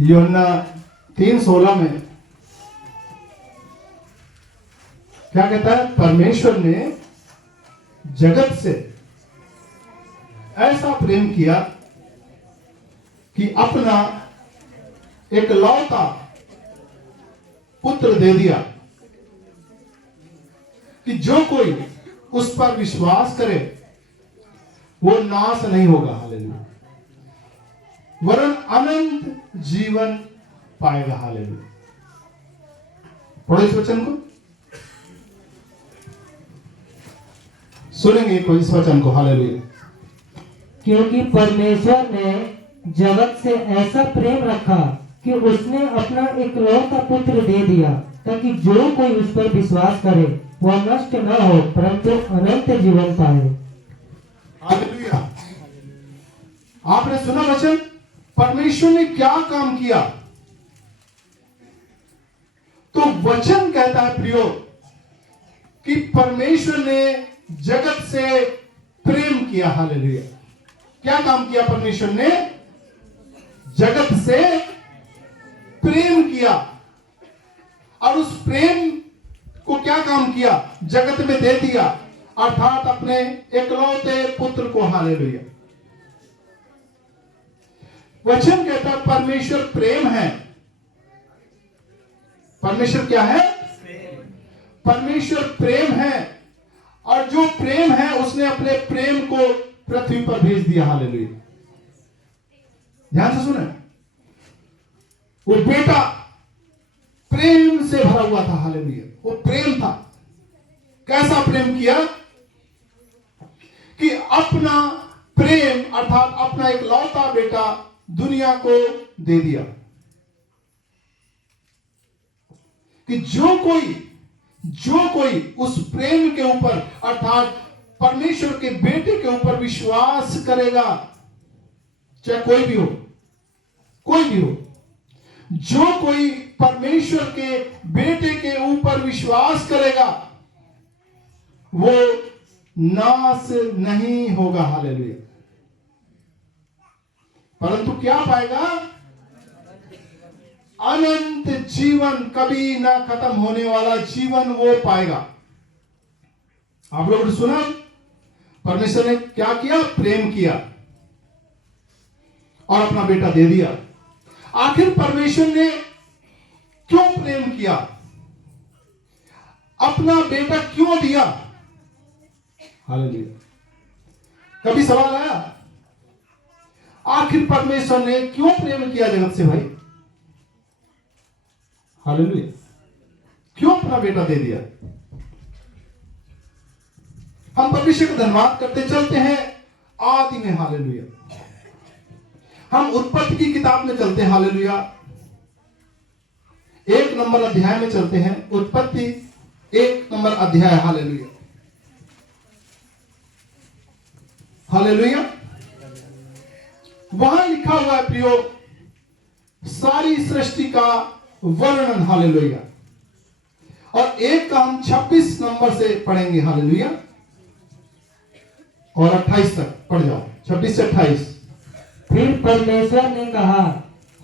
यूहन्ना 3:16 में क्या कहता है? परमेश्वर ने जगत से ऐसा प्रेम किया कि अपना एकलौता पुत्र दे दिया कि जो कोई उस पर विश्वास करे वो नाश नहीं होगा, हालेलुया, वरन अनंत जीवन पाएगा, हालेलुया। पढ़ो इस वचन को, सुनेंगे कोई इस वचन को, हालेलुया। क्योंकि परमेश्वर ने जगत से ऐसा प्रेम रखा कि उसने अपना इकलौता पुत्र दे दिया, ताकि जो कोई उस पर विश्वास करे वह नष्ट न हो परंतु अनंत जीवन पाए। हालेलुया। आपने सुना वचन, परमेश्वर ने क्या काम किया? तो वचन कहता है प्रियो कि परमेश्वर ने जगत से प्रेम किया, हालेलुया। क्या काम किया? परमेश्वर ने जगत से प्रेम किया, और उस प्रेम को क्या काम किया? जगत में दे दिया, अर्थात अपने एकलौते पुत्र को, हालेलुया। वचन कहता है परमेश्वर प्रेम है। परमेश्वर क्या है? परमेश्वर प्रेम है, और जो प्रेम है उसने अपने प्रेम को पृथ्वी पर भेज दिया, हालेलुया। ध्यान से सुने, वो बेटा प्रेम से भरा हुआ था, हालेलुया। वो प्रेम था। कैसा प्रेम किया? कि अपना प्रेम अर्थात अपना इकलौता बेटा दुनिया को दे दिया कि जो कोई उस प्रेम के ऊपर अर्थात परमेश्वर के बेटे के ऊपर विश्वास करेगा, चाहे कोई भी हो, जो कोई परमेश्वर के बेटे के ऊपर विश्वास करेगा वो नाश नहीं होगा, हालेलुया, परंतु क्या पाएगा? अनंत जीवन, कभी ना खत्म होने वाला जीवन वो पाएगा। आप लोगों ने सुना परमेश्वर ने क्या किया? प्रेम किया और अपना बेटा दे दिया। आखिर परमेश्वर ने क्यों प्रेम किया? अपना बेटा क्यों दिया? हालेलुया। कभी सवाल आया आखिर परमेश्वर ने क्यों प्रेम किया जगत से भाई? हालेलुया। क्यों अपना बेटा दे दिया? हम परमेश्वर का धन्यवाद करते चलते हैं आदि में, हालेलुया। हम उत्पत्ति की किताब में चलते हैं, हालेलुया। 1 नंबर अध्याय में चलते हैं, उत्पत्ति 1 नंबर अध्याय, हालेलुया, हालेलुया। वहां लिखा हुआ है प्रियो सारी सृष्टि का वर्णन, हालेलुया। और एक का हम 26 नंबर से पढ़ेंगे, हालेलुया, और 28 तक पढ़ जाओ, 26 से 28। फिर परमेश्वर ने कहा,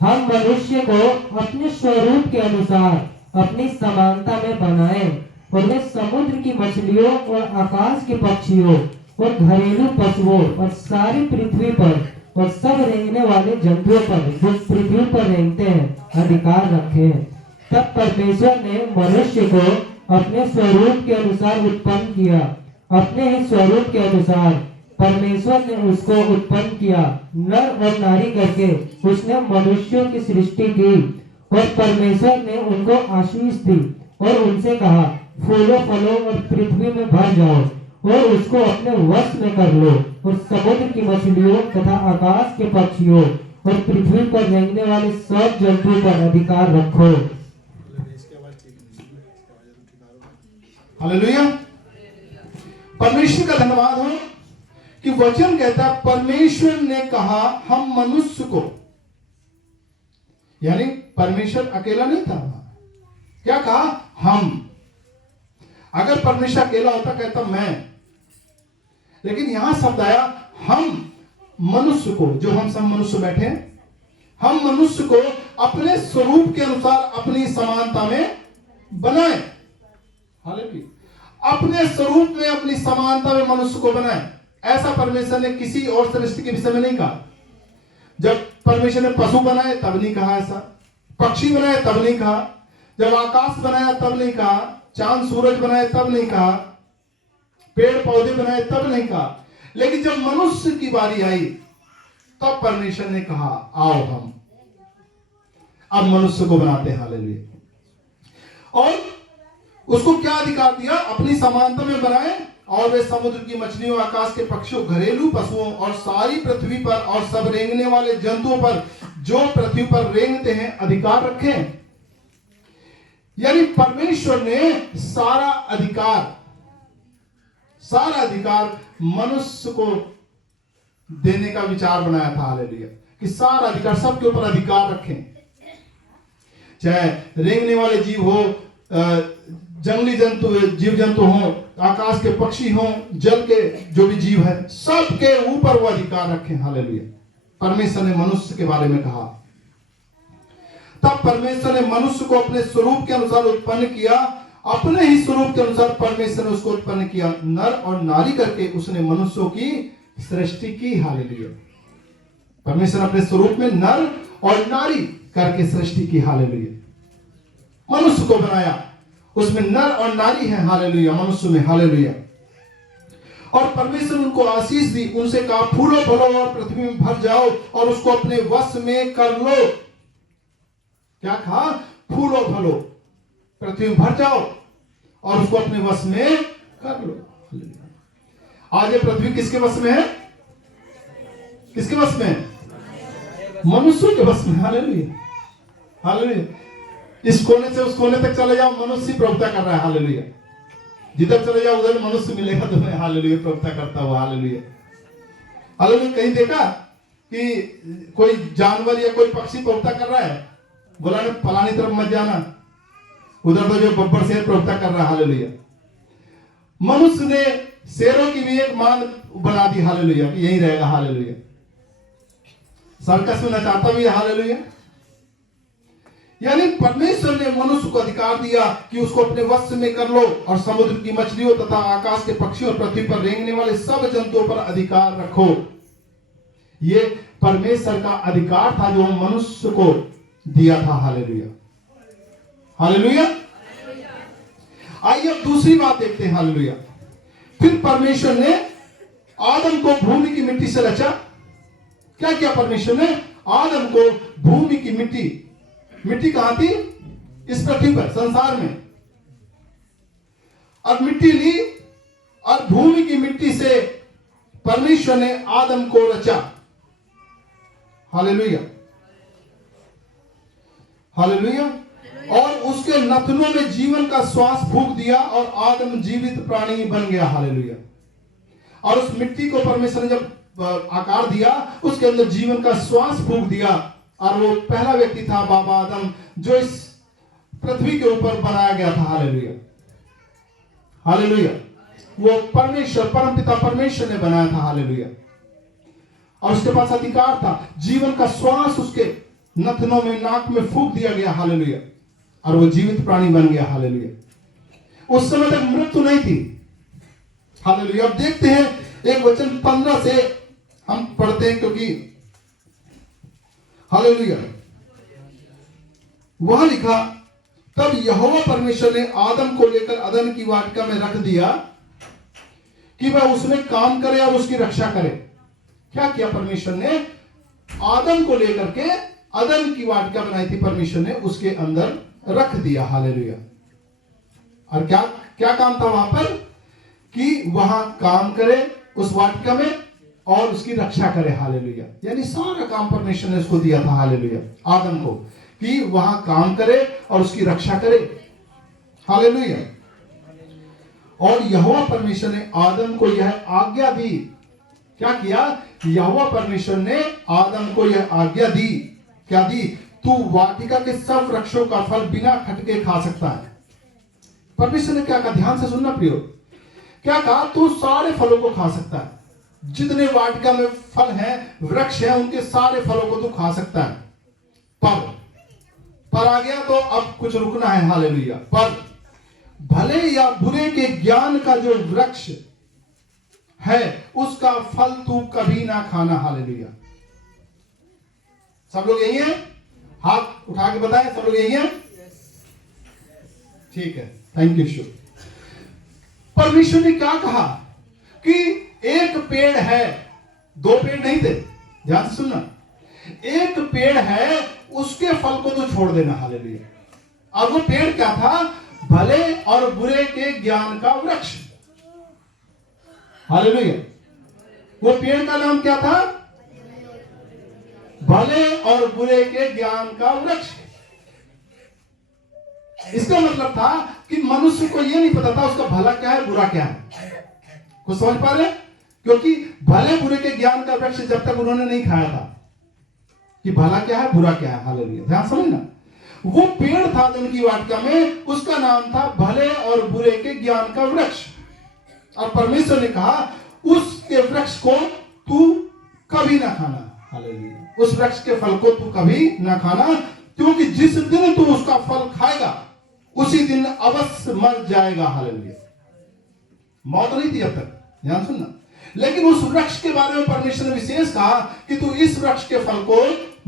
हम मनुष्य को अपने स्वरूप के अनुसार अपनी समानता में बनाएं, और वे समुद्र की मछलियों और आकाश के पक्षियों और घरेलू पशुओं और सारी पृथ्वी पर और सब रेंगने वाले जंतुओं पर जो पृथ्वी पर रेंगते हैं अधिकार रखे। तब परमेश्वर ने मनुष्य को अपने स्वरूप के अनुसार उत्पन्न किया, अपने ही स्वरूप के अनुसार परमेश्वर ने उसको उत्पन्न किया, नर और नारी करके उसने मनुष्यों की सृष्टि की। और परमेश्वर ने उनको आशीष दी और उनसे कहा, फूलो फलो और पृथ्वी में भर जाओ और उसको अपने वश में कर लो, और समुद्र की मछलियों तथा आकाश के पक्षियों और पृथ्वी पर रेंगने वाले सब जंतुओं पर अधिकार रखो। हालेलुया। परमेश्वर का धन्यवाद हो कि वचन कहता है परमेश्वर ने कहा हम मनुष्य को, यानी परमेश्वर अकेला नहीं था। क्या कहा? हम। अगर परमेश्वर अकेला होता कहता मैं, लेकिन यहां शब्द आया हम मनुष्य को, जो हम सब मनुष्य बैठे हैं, हम मनुष्य को अपने स्वरूप के अनुसार अपनी समानता में बनाए। हालेलुया। अपने स्वरूप में अपनी समानता में मनुष्य को बनाए। ऐसा परमेश्वर ने किसी और सृष्टि के विषय में नहीं कहा। जब परमेश्वर ने पशु बनाए तब नहीं कहा ऐसा, पक्षी बनाए तब नहीं कहा, जब आकाश बनाया तब नहीं कहा, चांद सूरज बनाए तब नहीं कहा, पेड़ पौधे बनाए तब नहीं कहा। लेकिन जब मनुष्य की बारी आई तब परमेश्वर ने कहा आओ हम अब मनुष्य को बनाते हैं। हालेलुया। और उसको क्या अधिकार दिया? अपनी समानता में बनाए और वे समुद्र की मछलियों, आकाश के पक्षियों, घरेलू पशुओं और सारी पृथ्वी पर और सब रेंगने वाले जंतुओं पर जो पृथ्वी पर रेंगते हैं अधिकार रखें। यानी परमेश्वर ने सारा अधिकार मनुष्य को देने का विचार बनाया था। हालेलुया। कि सारा अधिकार, सबके ऊपर अधिकार रखें। चाहे रेंगने वाले जीव हो, जंगली जीव जंतु हो, आकाश के पक्षी हो, जल के जो भी जीव है, सबके ऊपर वो अधिकार रखें। हालेलुया। परमेश्वर ने मनुष्य के बारे में कहा। तब परमेश्वर ने मनुष्य को अपने स्वरूप के अनुसार उत्पन्न किया। अपने ही स्वरूप के अनुसार परमेश्वर ने उसको उत्पन्न किया, नर और नारी करके उसने मनुष्यों की सृष्टि की। हालेलुया। परमेश्वर ने अपने स्वरूप में नर और नारी करके सृष्टि की। हालेलुया। मनुष्य को बनाया, उसमें नर और नारी है। हालेलुया। मनुष्य में। हालेलुया। और परमेश्वर उनको आशीष दी, उनसे कहा फूलो फलो और पृथ्वी में भर जाओ और उसको अपने वश में कर लो। क्या कहा? फूलो फलो, पृथ्वी में भर जाओ और उसको अपने वश में कर लो। आज ये पृथ्वी किसके वश में है? किसके वश में है? मनुष्य के वश में। हालेलुया। हालेलुया। इस कोने से उस कोने तक चले जाओ, मनुष्य प्रभुता कर रहा है। हालेलुया। जिधर चले जाओ उधर मनुष्य मिलेगा तुम्हें। हालेलुया। प्रभुता करता हुआ। हालेलुया। हालेलुया। कहीं देखा कि कोई जानवर या कोई पक्षी प्रभुता कर रहा है? बोला ना फलानी तरफ मत जाना, उधर तो जो बब्बर शेर प्रभुता कर रहा है। हालेलुया। मनुष्य ने शेरों की भी एक मान बना दी। हालेलुया। कि यही रहेगा। हालेलुया। सर्कस में नचाता भी है। हालेलुया। यानी परमेश्वर ने मनुष्य को अधिकार दिया कि उसको अपने वश में कर लो और समुद्र की मछलियों तथा आकाश के पक्षियों और पृथ्वी पर रेंगने वाले सब जंतुओं पर अधिकार रखो। ये परमेश्वर का अधिकार था जो मनुष्य को दिया था। हालेलुया। हालेलुया। आइए अब दूसरी बात देखते हैं। हालेलुया। फिर परमेश्वर ने आदम को भूमि की मिट्टी से रचा। क्या किया परमेश्वर ने? आदम को भूमि की मिट्टी कहां थी? इस पृथ्वी पर, संसार में। और मिट्टी ली और भूमि की मिट्टी से परमेश्वर ने आदम को रचा। हालेलुया। हालेलुया। और उसके नथनों में जीवन का श्वास फूंक दिया और आदम जीवित प्राणी बन गया। हालेलुया। और उस मिट्टी को परमेश्वर ने जब आकार दिया, उसके अंदर जीवन का श्वास फूंक दिया और वो पहला व्यक्ति था बाबा आदम, जो इस पृथ्वी के ऊपर बनाया गया था। हालेलुया। हालेलुया। वो परमेश्वर, परमपिता परमेश्वर ने बनाया था। हालेलुया। और उसके पास अधिकार था, जीवन का श्वास उसके नथनों में, नाक में फूंक दिया गया। हालेलुया। और वो जीवित प्राणी बन गया। हालेलुया। उस समय तक मृत्यु नहीं थी। हालेलुया। अब देखते हैं एक वचन 15 से हम पढ़ते हैं, क्योंकि हालेलुया वहां लिखा, तब यहोवा परमेश्वर ने आदम को लेकर अदन की वाटिका में रख दिया कि वह उसमें काम करे और उसकी रक्षा करे। क्या किया परमेश्वर ने? आदम को लेकर के अदन की वाटिका बनाई थी परमेश्वर ने, उसके अंदर रख दिया। हालेलुया। और क्या क्या काम था वहां पर? कि वहां काम करे उस वाटिका में और उसकी रक्षा करे। हालेलुया। यानी सारा काम परमेश्वर ने उसको दिया था। हालेलुया। आदम को, कि वहां काम करे और उसकी रक्षा करे। हालेलुया। और यहोवा परमेश्वर ने आदम को यह आज्ञा दी। क्या किया? यहोवा परमेश्वर ने आदम को यह आज्ञा दी। क्या दी? तू वाटिका के सब वृक्षों का फल बिना खटके खा सकता है। परमेश्वर ने क्या कहा? ध्यान से सुनना प्रियो। क्या कहा? तू सारे फलों को खा सकता है। जितने वाटिका में फल हैं, वृक्ष हैं, उनके सारे फलों को तू खा सकता है। पर आ गया तो अब कुछ रुकना है। हालेलुया। पर भले या बुरे के ज्ञान का जो वृक्ष है उसका फल तू कभी ना खाना। हालेलुया। सब लोग यही हैं? हाथ उठा के बताएं, सब लोग यही हैं? ठीक है, थैंक यू। परमेश्वर ने क्या कहा कि एक पेड़ है, दो पेड़ नहीं थे, ध्यान से सुनना। एक पेड़ है, उसके फल को तो छोड़ देना। हालेलुया। और वो पेड़ क्या था? भले और बुरे के ज्ञान का वृक्ष। हालेलुया। वो पेड़ का नाम क्या था? भले और बुरे के ज्ञान का वृक्ष। इसका मतलब था कि मनुष्य को यह नहीं पता था उसका भला क्या है, बुरा क्या है। कुछ समझ पा रहे? क्योंकि भले बुरे के ज्ञान का वृक्ष जब तक उन्होंने नहीं खाया था कि भला क्या है, बुरा क्या है। हालेलुया। ध्यान समझना। वो पेड़ था उनकी वाटिका में, उसका नाम था भले और बुरे के ज्ञान का वृक्ष। और परमेश्वर ने कहा उसके वृक्ष को तू कभी ना खाना। हालेलुया। उस वृक्ष के फल को तू कभी ना खाना, क्योंकि जिस दिन तू उसका फल खाएगा उसी दिन अवश्य मर जाएगा। हालेलुया। मौत नहीं थी अब तक, ध्यान सुनना। लेकिन उस वृक्ष के बारे में परमेश्वर ने विशेष कहा कि तू इस वृक्ष के फल को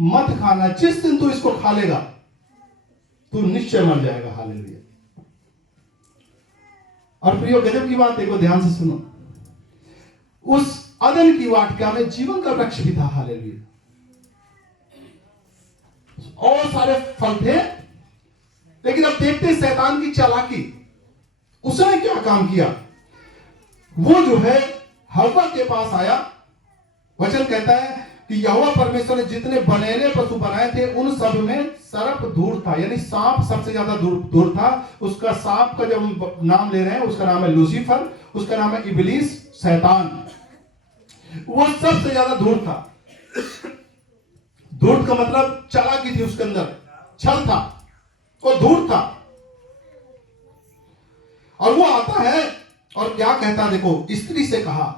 मत खाना, जिस दिन तू इसको खा लेगा तू निश्चय मर जाएगा। हालेलुया। और प्रियो, गजब की बात देखो, ध्यान से सुनो। उस अदन की वाटिका में जीवन का वृक्ष भी था। हालेलुया। और सारे फल थे, लेकिन अब देखते शैतान की चालाकी। उसने क्या काम किया? वो जो है हव्वा के पास आया। वचन कहता है कि यहोवा परमेश्वर ने जितने बनेले पशु बनाए थे उन सब में सर्प दूर था, यानी सांप सबसे ज्यादा दूर था। उसका सांप का जब नाम ले रहे हैं उसका नाम है लूसीफर, उसका नाम है इबलीस, शैतान। वो सबसे ज्यादा दूर था। धूर्त का मतलब चालाकी थी उसके अंदर, छल था, वो धूर्त था। और वो आता है और क्या कहता, देखो, स्त्री से कहा,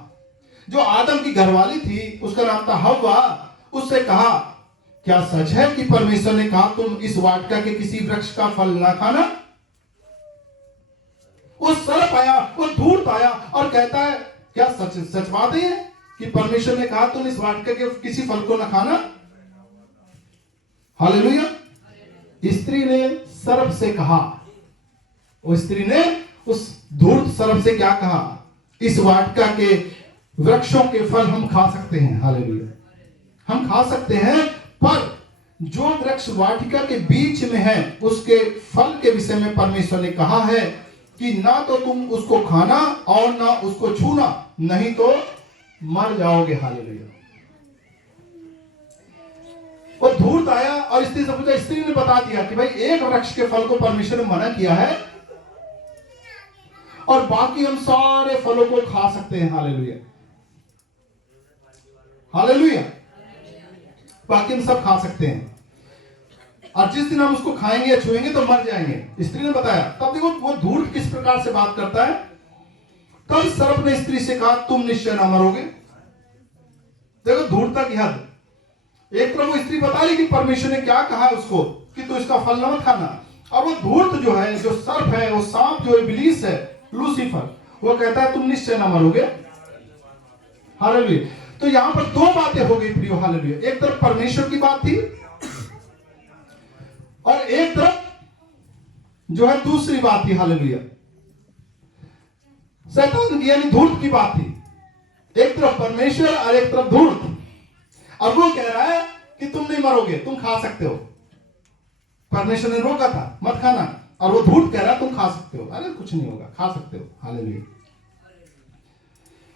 जो आदम की घरवाली थी उसका नाम था हव्वा, उससे कहा क्या सच है कि परमेश्वर ने कहा तुम इस वाटिका के किसी वृक्ष का फल ना खाना? वो सर्प आया, वो धूर्त आया और कहता है क्या सच बात है कि परमेश्वर ने कहा तुम इस वाटिका के किसी फल को ना खाना? हालेलुया। स्त्री ने सर्प से कहा, उस स्त्री ने उस धूर्त सर्प से क्या कहा? इस वाटिका के वृक्षों के फल हम खा सकते हैं। हालेलुया। हम खा सकते हैं, पर जो वृक्ष वाटिका के बीच में है उसके फल के विषय में परमेश्वर ने कहा है कि ना तो तुम उसको खाना और ना उसको छूना, नहीं तो मर जाओगे। हालेलुया। वो धूर्त आया और स्त्री से पूछा, स्त्री ने बता दिया कि भाई एक वृक्ष के फल को परमेश्वर ने मना किया है और बाकी हम सारे फलों को खा सकते हैं। हालेलुया। हालेलुया। बाकी हम सब खा सकते हैं और जिस दिन हम उसको खाएंगे या छुएंगे तो मर जाएंगे, स्त्री ने बताया। तब देखो वो धूर्त किस प्रकार से बात करता है। तब सर्प ने स्त्री से कहा तुम निश्चय ना मरोगे। देखो धूर्तता की हद। एक तरफ वो स्त्री बता रही कि परमेश्वर ने क्या कहा उसको कि तू इसका फल न खाना, और वो धूर्त जो है, जो सर्प है, वो सांप जो इब्लीस है, लूसीफर, वो कहता है तुम निश्चय ना मरोगे। हालेलुया। तो यहां पर दो बातें हो गई प्रियो। हालेलुया। एक तरफ परमेश्वर की बात थी और एक तरफ जो है दूसरी बात थी। हालेलुया। शैतान की यानी धूर्त की बात थी। एक तरफ परमेश्वर और एक तरफ धूर्त। अब वो कह रहा है कि तुम नहीं मरोगे, तुम खा सकते हो। परमेश्वर ने रोका था मत खाना, और वो धूर्त कह रहा है तुम खा सकते हो। अरे कुछ नहीं होगा, खा सकते हो। हालेलुया।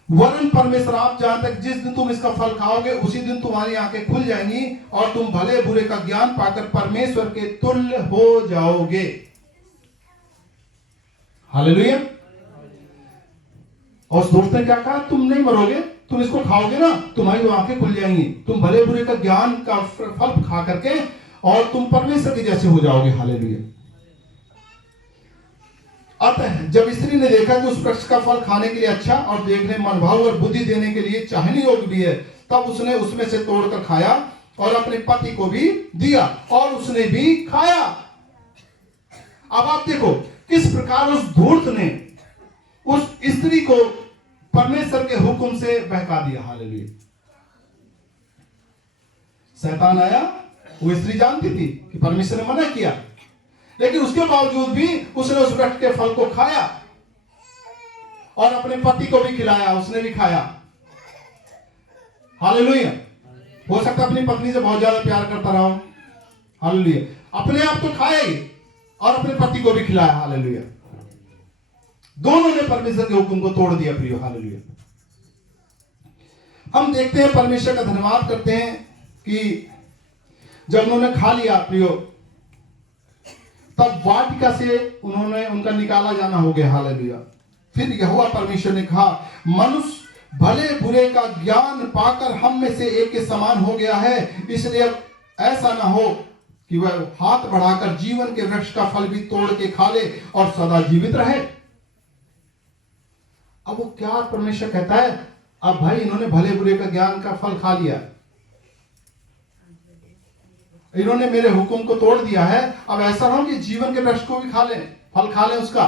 वरन परमेश्वर आप जहां तक जिस दिन तुम इसका फल खाओगे उसी दिन तुम्हारी आंखें खुल जाएंगी और तुम भले बुरे का ज्ञान पाकर परमेश्वर के तुल्य हो जाओगे। हालेलुया। और उस दोस्त ने क्या कहा? तुम नहीं मरोगे, तुम इसको खाओगे ना, तुम्हारी आंखें खुल जाएंगी, तुम भले बुरे का ज्ञान का फल खा करके और तुम परमेश्वर के जैसे हो जाओगे। हालेलुया। अतः जब स्त्री ने देखा कि उस वृक्ष का फल खाने के लिए अच्छा और देखने मनभाव और बुद्धि देने के लिए चाहने योग्य भी है, तब उसने उसमें से तोड़कर खाया और अपने पति को भी दिया और उसने भी खाया। अब आप देखो किस प्रकार उस धूर्त ने उस स्त्री को परमेश्वर के हुक्म से बहका दिया। हालेलुया। शैतान आया, वो स्त्री जानती थी कि परमेश्वर ने मना किया, लेकिन उसके बावजूद भी उसने उस वृक्ष के फल को खाया और अपने पति को भी खिलाया, उसने भी खाया। हालेलुया। हो सकता है अपनी पत्नी से बहुत ज्यादा प्यार करता रहा हो। हालेलुया। अपने आप तो खाया ही और अपने पति को भी खिलाया। हालेलुया। दोनों ने परमेश्वर के हुक्म को तोड़ दिया प्रियो। हालेलुया। हम देखते हैं, परमेश्वर का धन्यवाद करते हैं कि जब उन्होंने खा लिया प्रियो, तब वाटिका से उन्होंने उनका निकाला जाना हो गया। हालेलुया। फिर यहोवा परमेश्वर ने कहा, मनुष्य भले बुरे का ज्ञान पाकर हम में से एक के समान हो गया है, इसलिए अब ऐसा ना हो कि वह हाथ बढ़ाकर जीवन के वृक्ष का फल भी तोड़ के खा ले और सदा जीवित रहे। अब वो क्या परमेश्वर कहता है, अब भाई इन्होंने भले बुरे का ज्ञान का फल खा लिया, इन्होंने मेरे हुक्म को तोड़ दिया है, अब ऐसा ना हो कि जीवन के वृक्ष को भी खा लें, फल खा लें उसका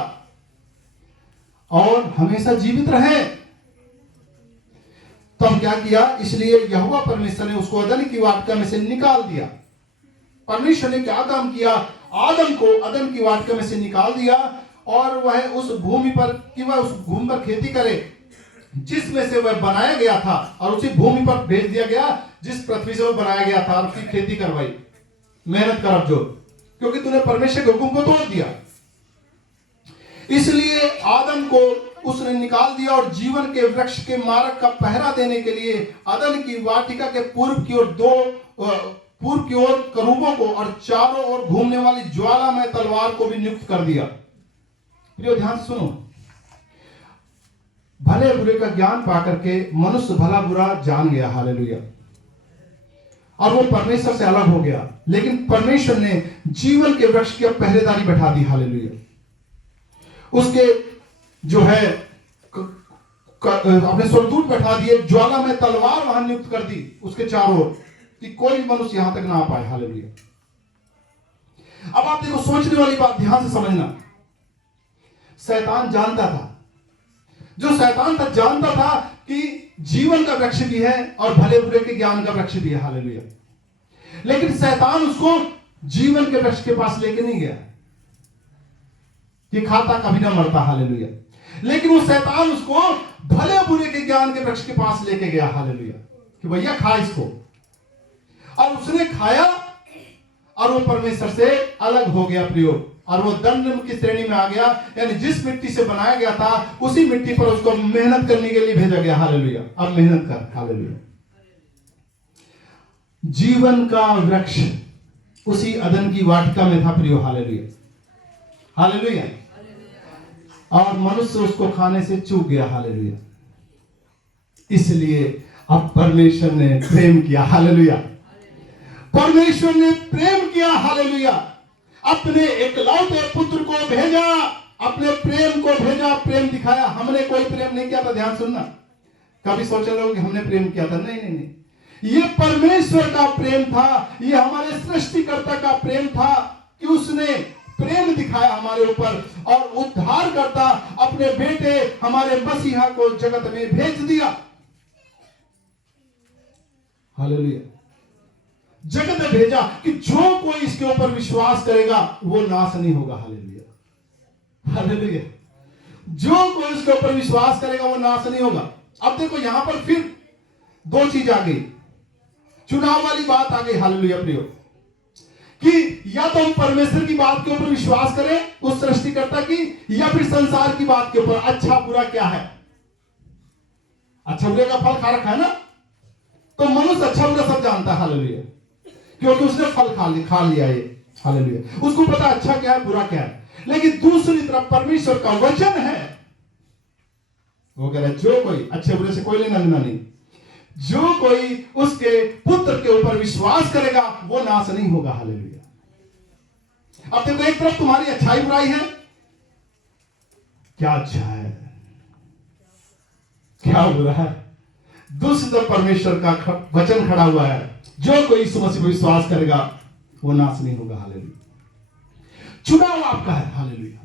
और हमेशा जीवित रहे। तब क्या किया, इसलिए यहोवा परमेश्वर ने उसको अदन की वाटिका में से निकाल दिया। परमेश्वर ने क्या काम किया, आदम को अदन की वाटिका में से निकाल दिया और वह उस भूमि पर कि वह उस भूमि पर खेती करे जिसमें से वह बनाया गया था, और उसी भूमि पर भेज दिया गया जिस पृथ्वी से वह बनाया गया था, और उसकी खेती करवाई। मेहनत कर अब जो, क्योंकि तूने परमेश्वर के हुक्म को तोड़ दिया। इसलिए आदम को उसने निकाल दिया और जीवन के वृक्ष के मार्ग का पहरा देने के लिए अदन की वाटिका के पूर्व की ओर करूबों को और चारों ओर घूमने वाली ज्वालामय तलवार को भी नियुक्त कर दिया। प्रियो ध्यान सुनो, भले बुरे का ज्ञान पाकर के मनुष्य भला बुरा जान गया। हालेलुया। और वो परमेश्वर से अलग हो गया, लेकिन परमेश्वर ने जीवन के वृक्ष की पहरेदारी बैठा दी। हालेलुया। उसके जो है अपने स्वर्गदूत बैठा दिए, ज्वाला में तलवार वहां नियुक्त कर दी उसके चारों ओर, कि कोई भी मनुष्य यहां तक ना आ पाए। हालेलुया। अब आप देखो, सोचने वाली बात ध्यान से समझना। शैतान जानता था, जो शैतान था जानता था कि जीवन का वृक्ष भी है और भले बुरे के ज्ञान का वृक्ष भी है। हालेलुया। लेकिन शैतान उसको जीवन के वृक्ष के पास लेके नहीं गया कि खाता कभी ना मरता। हालेलुया। लेकिन वो शैतान उसको भले बुरे के ज्ञान के वृक्ष के पास लेके गया। हालेलुया। कि भैया खा इसको, और उसने खाया और वो परमेश्वर से अलग हो गया प्रियो, और वो दंड की श्रेणी में आ गया। यानी जिस मिट्टी से बनाया गया था उसी मिट्टी पर उसको मेहनत करने के लिए भेजा गया। हालेलुया। अब मेहनत कर। हालेलुया। जीवन का वृक्ष उसी अदन की वाटिका में था प्रियो। हालेलुया। हालेलुया। और मनुष्य उसको खाने से चूक गया। हालेलुया। इसलिए अब परमेश्वर ने प्रेम किया। हालेलुया। परमेश्वर ने प्रेम किया। हालेलुया। अपने एकलौते पुत्र को भेजा, अपने प्रेम को भेजा, प्रेम दिखाया। हमने कोई प्रेम नहीं किया था। ध्यान सुनना, कभी सोच रहे हो कि हमने प्रेम किया था? नहीं नहीं नहीं, ये परमेश्वर का प्रेम था, ये हमारे सृष्टिकर्ता का प्रेम था कि उसने प्रेम दिखाया हमारे ऊपर और उद्धारकर्ता अपने बेटे हमारे मसीहा को जगत में भेज दिया। हालेलुया। जगत में भेजा कि जो कोई इसके ऊपर विश्वास करेगा वो नाश नहीं होगा। हालेलुया। हालेलुया। जो कोई इसके ऊपर विश्वास करेगा वो नाश नहीं होगा। अब देखो यहां पर फिर दो चीज आ गई, चुनाव वाली बात आ गई। हालेलुया प्रियो, कि या तो हम परमेश्वर की बात के ऊपर विश्वास करें उस सृष्टिकर्ता की, या फिर संसार की बात के ऊपर। अच्छा बुरा क्या है? अच्छा बुरे का फल खा रखा है ना, तो मनुष्य अच्छा बुरा सब जानता है। हालेलुया। क्योंकि उसने फल खा लिया ये। हालेलुया। उसको पता अच्छा क्या है बुरा क्या है। लेकिन दूसरी तरफ परमेश्वर का वचन है, वो कह रहा है जो कोई अच्छे बुरे से कोई लेना देना नहीं, जो कोई उसके पुत्र के ऊपर विश्वास करेगा वो नाश नहीं होगा। हालेलुया। अब देखो, एक तरफ तुम्हारी अच्छाई बुराई है, क्या अच्छा है क्या बुरा है, दूसरी तरफ परमेश्वर का वचन खड़ा हुआ है, जो कोई यीशु मसीह पर विश्वास करेगा वो नाश नहीं होगा। हालेलुया। चुनाव आपका है। हालेलुया।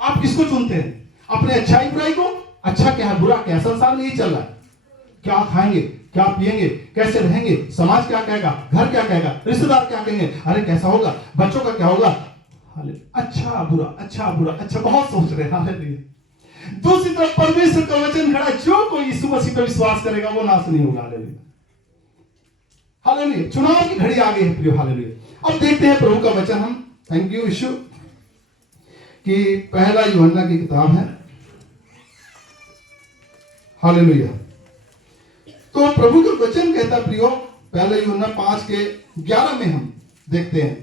आप किसको चुनते हैं? अपने अच्छाई बुराई को? अच्छा क्या है, बुरा क्या है? संसार में यही चल रहा है। क्या खाएंगे, क्या पिएंगे, कैसे रहेंगे, समाज क्या कहेगा, घर क्या कहेगा, रिश्तेदार क्या कहेंगे, अरे कैसा होगा, बच्चों का क्या होगा। अच्छा बुरा, अच्छा बुरा, अच्छा, बहुत सोच रहे हैं। हालेलुया। दूसरी तरफ परमेश्वर का वचन खड़ा है, जो कोई यीशु मसीह पर विश्वास करेगा वो नाश नहीं होगा। हालेलुया। हालेलुया। चुनाव की घड़ी आ गई है प्रियो। हालेलुया। अब देखते हैं प्रभु का वचन हम। थैंक यू यीशु। कि पहला यूहन्ना की किताब है। हालेलुया। तो प्रभु का वचन कहता प्रियो, पहला यूहन्ना 5:11 में हम देखते हैं,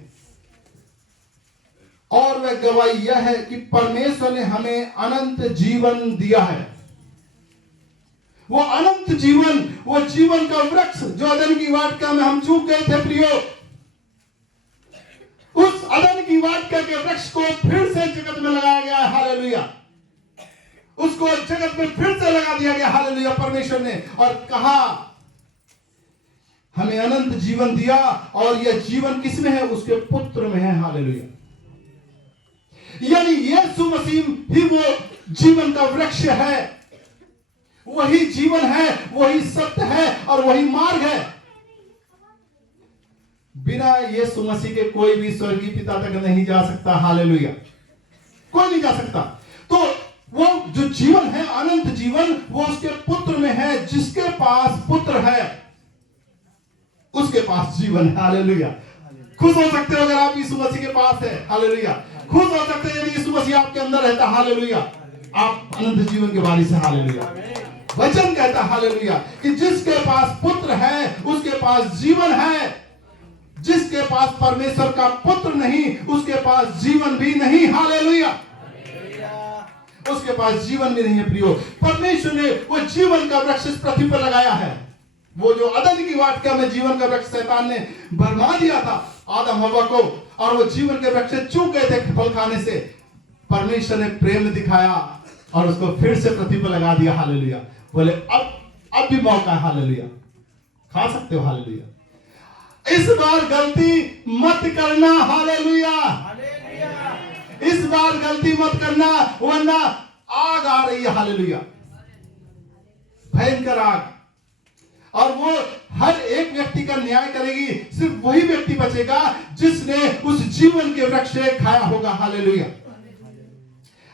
और वह गवाही यह है कि परमेश्वर ने हमें अनंत जीवन दिया है। वो अनंत जीवन, वो जीवन का वृक्ष जो अदन की वाटिका में हम चूक गए थे प्रियो, उस अदन की वाटिका के वृक्ष को फिर से जगत में लगाया गया है। हालेलुया। उसको जगत में फिर से लगा दिया गया। हालेलुया। परमेश्वर ने और कहा हमें अनंत जीवन दिया, और यह जीवन किसमें है? उसके पुत्र में है। हालेलुया। यानी यीशु मसीह ही वो जीवन का वृक्ष है, वही जीवन है, वही सत्य है और वही मार्ग है। बिना यीशु मसीह के कोई भी स्वर्गीय पिता तक नहीं जा सकता। हालेलुया। कोई नहीं जा सकता। तो वो जो जीवन है, अनंत जीवन, वो उसके पुत्र में है। जिसके पास पुत्र है उसके पास जीवन है। हालेलुया। खुश हो सकते हो अगर आप यीशु मसीह के पास है। हालेलुया। खुश हो सकते हैं यदि यीशु मसीह आपके अंदर रहता। हालेलुया। आप अनंत जीवन के वारिस हैं। हालेलुया। वचन कहता है हालेलुया कि जिसके पास पुत्र है उसके पास जीवन है। जिसके पास परमेश्वर का पुत्र नहीं उसके पास जीवन भी नहीं। हालेलुया। उसके पास जीवन भी नहीं है प्रियो। परमेश्वर ने वो जीवन का वृक्ष इस पृथ्वी पर लगाया है। वो जो अदन की वाटिका में जीवन का वृक्ष शैतान ने भरमा दिया था आदम हव्वा को, और वो जीवन के वृक्ष से चूक गए थे फल खाने से, परमेश्वर ने प्रेम दिखाया और उसको फिर से पृथ्वी पर लगा दिया। हालेलुया। बोले अब भी मौका है। हालेलुया। खा सकते हो। हालेलुया। इस बार गलती मत करना। हालेलुया। इस बार गलती मत करना, वरना आग आ रही है। हालेलुया। भयंकर आग। और वो हर एक व्यक्ति का न्याय करेगी। सिर्फ वही व्यक्ति बचेगा जिसने उस जीवन के वृक्ष से खाया होगा। हालेलुया।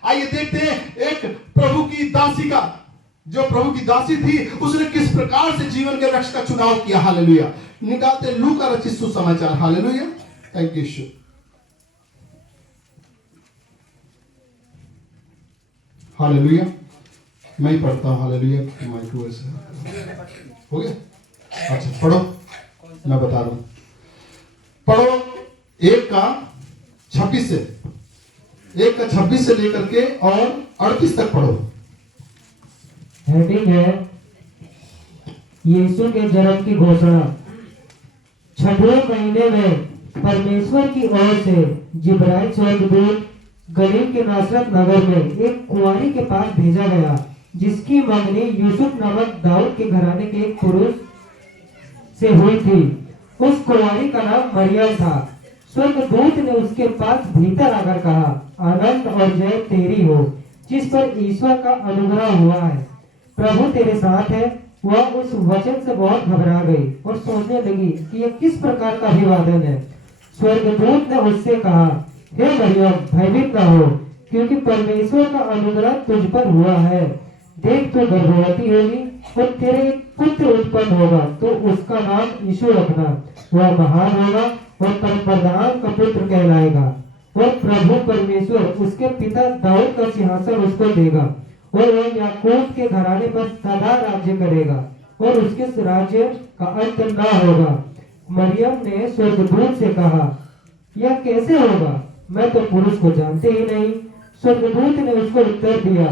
आइए देखते हैं एक प्रभु की दासी का, जो प्रभु की दासी थी, उसने किस प्रकार से जीवन के वृक्ष का चुनाव किया। हालेलुया। निकालते लूका रचित सुसमाचार। Hallelujah. Thank you Yeshu. Hallelujah. मैं ही पढ़ता हूं। हालेलुया। माइक वैसे हो गया। अच्छा पढ़ो, मैं बता रहा हूं। पढ़ो 1:26 से, 1:26 से लेकर के और 38 तक पढ़ो। हेडिंग है यीशु के जन्म की घोषणा। 6वें महीने में परमेश्वर की ओर से जिब्राइल स्वर्गदूत गलील के नासरत नगर में एक कुंवारी के पास भेजा गया, जिसकी मंगनी यूसुफ नामक दाऊद के घराने के एक पुरुष से हुई थी। उस कुंवारी का नाम मरियम था। स्वर्गदूत ने उसके पास भीतर आकर कहा, आनंद और जय तेरी हो, जिस पर ईश्वर का अनुग्रह हुआ है, प्रभु तेरे साथ है। वह उस वचन से बहुत घबरा गई और सोचने लगी कि यह किस प्रकार का अभिवादन है। स्वर्गदूत ने उससे कहा, हे मरियम, भयभीत न हो, क्योंकि परमेश्वर का अनुग्रह तुझ पर हुआ है। देख तू गर्भवती होगी और तेरे एक पुत्र उत्पन्न होगा, तो उसका नाम यीशु रखना। वह महान होगा और परमप्रधान का पुत्र कहलाएगा, और प्रभु परमेश्वर उसके पिता दाऊद का सिंहासन उसको देगा, और वह याकूब के घराने पर सदा राज्य करेगा, और उसके राज्य का अंत न होगा। मरियम ने स्वर्गदूत से कहा, यह कैसे होगा? मैं तो पुरुष को जानते ही नहीं। स्वर्गदूत ने उसको उत्तर दिया,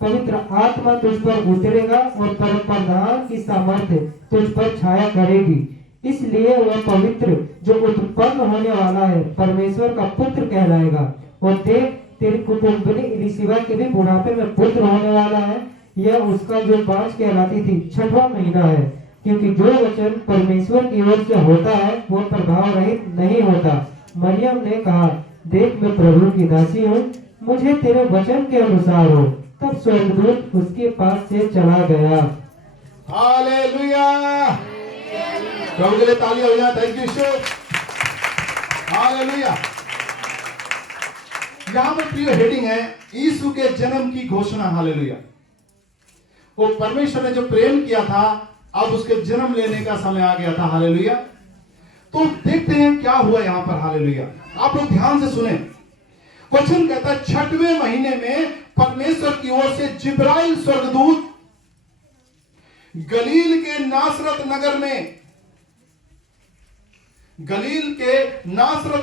पवित्र आत्मा तुझ पर उतरेगा और परमप्रधान की सामर्थ्य तुझ पर छाया करेगी, इसलिए वह पवित्र जो उत्पन्न होने वाला है परमेश्वर का पुत्र कहलाएगा। और देख, तेरी कुटुंबिनी इलिशिबा के भी बुढ़ापे में पुत्र होने वाला है। यह उसका जो बांझ कहलाती थी 6वां महीना है, क्योंकि जो वचन परमेश्वर की ओर से होता है वो प्रभाव रहित नहीं होता। मरियम ने कहा, देख मैं प्रभु की दासी हूँ, मुझे तेरे वचन के अनुसार हो। तब स्वर्गदूत उसके पास से चला गया। हालेलुया। प्रभु के लिए ताली हो जाए। Thank you Ishwar. हालेलुया। यहां पर प्रिय हेडिंग है यीशु के जन्म की घोषणा। हालेलुया। वो परमेश्वर ने जो प्रेम किया था अब उसके जन्म लेने का समय आ गया था। हालेलुया। तो देखते हैं क्या हुआ यहां पर। हालेलुया। आप लोग ध्यान से सुने। वचन कहता है 6वें महीने में परमेश्वर की ओर से जिब्राइल स्वर्गदूत गलील के नासरत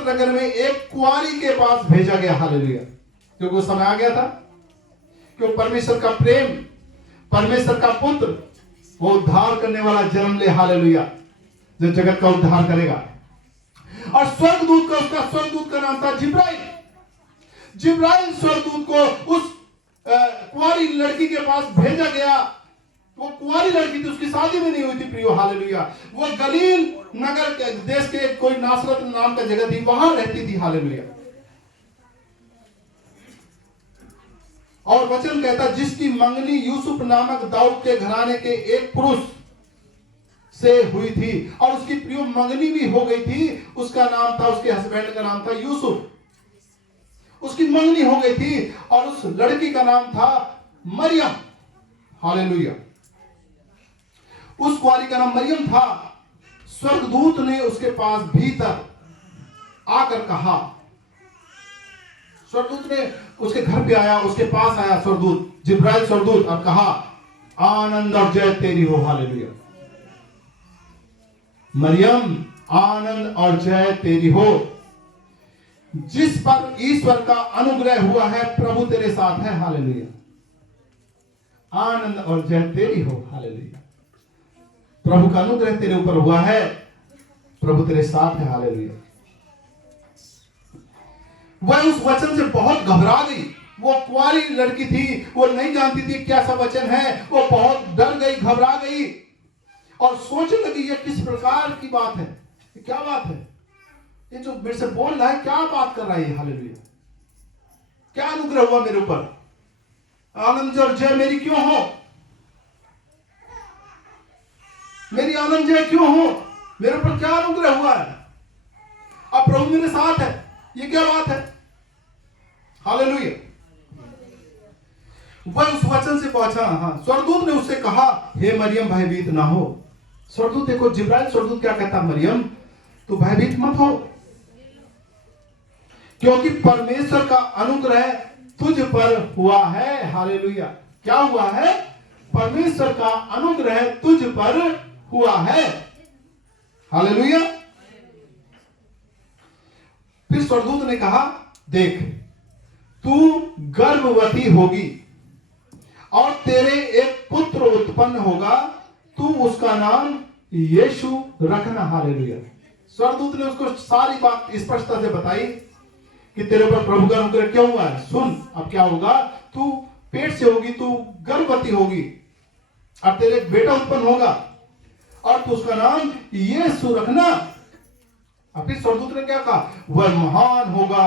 नगर में एक कुंवारी के पास भेजा गया। हालेलुया। क्योंकि वो समय आ गया था क्योंकि परमेश्वर का प्रेम, परमेश्वर का पुत्र वो उद्धार करने वाला जन्म ले। हालेलुया। जो जगत का उद्धार करेगा। और उसका स्वर्गदूत का नाम था जिब्राइल। जिब्राइल स्वर्गदूत को उस कुंवारी लड़की के पास भेजा गया। वो कुंवारी लड़की थी, उसकी शादी भी नहीं हुई थी प्रियो। हालेलुया। वो गलील नगर के देश के कोई नासरत नाम का जगह थी, वहां रहती थी। हालेलुया। और वचन कहता जिसकी मंगनी यूसुफ नामक दाऊद के घराने के एक पुरुष से हुई थी और उसकी प्रियो मंगनी भी हो गई थी। उसका नाम था, उसके हस्बैंड का नाम था यूसुफ। उसकी मंगनी हो गई थी और उस लड़की का नाम था मरियम। हालेलुया। उस कुंवारी का नाम मरियम था। स्वर्गदूत ने उसके पास भीतर आकर कहा, स्वर्गदूत ने उसके घर पे आया, उसके पास आया स्वर्गदूत, जिब्राइल स्वर्गदूत, और कहा आनंद और जय तेरी हो। हालेलुया। मरियम आनंद और जय तेरी हो, जिस पर ईश्वर का अनुग्रह हुआ है, प्रभु तेरे साथ है। हालेलुया। आनंद और जय तेरी हो। हालेलुया। प्रभु का अनुग्रह तेरे ऊपर हुआ है, प्रभु तेरे साथ है। हालेलुया। वह उस वचन से बहुत घबरा गई। वो कुंवारी लड़की थी, वो नहीं जानती थी क्या सा वचन है। वो बहुत डर गई, घबरा गई और सोचने लगी ये किस प्रकार की बात है, ये क्या बात है, ये जो मेरे से बोल रहा है क्या बात कर रहा है। हालेलुया। क्या अनुग्रह हुआ मेरे ऊपर, आनंद और जय मेरी क्यों हो, मेरी आनंद जय क्यों हो, मेरे ऊपर क्या अनुग्रह हुआ है, अब प्रभु मेरे साथ है, ये क्या बात है। हालेलुया। वह उस वचन से पहुंचा। हाँ, स्वर्गदूत ने उससे कहा, हे मरियम भयभीत ना हो। स्वर्गदूत, देखो जिब्राइल स्वर्गदूत क्या कहता, मरियम तू भयभीत मत हो, क्योंकि परमेश्वर का अनुग्रह तुझ पर हुआ है। हालेलुया। क्या हुआ है, परमेश्वर का अनुग्रह तुझ पर हुआ है। हालेलुया। फिर स्वर्गदूत ने कहा, देख तू गर्भवती होगी और तेरे एक पुत्र उत्पन्न होगा, तू उसका नाम यीशु रखना। हालेलुया। स्वर्गदूत ने उसको सारी बात स्पष्टता से बताई कि तेरे ऊपर प्रभु का अनुग्रह क्यों हुआ है। सुन, अब क्या होगा, तू पेट से होगी, तू गर्भवती होगी और तेरे एक बेटा उत्पन्न होगा और तू उसका नाम यीशु रखना। अब फिर स्वर्गदूत ने क्या कहा, वह महान होगा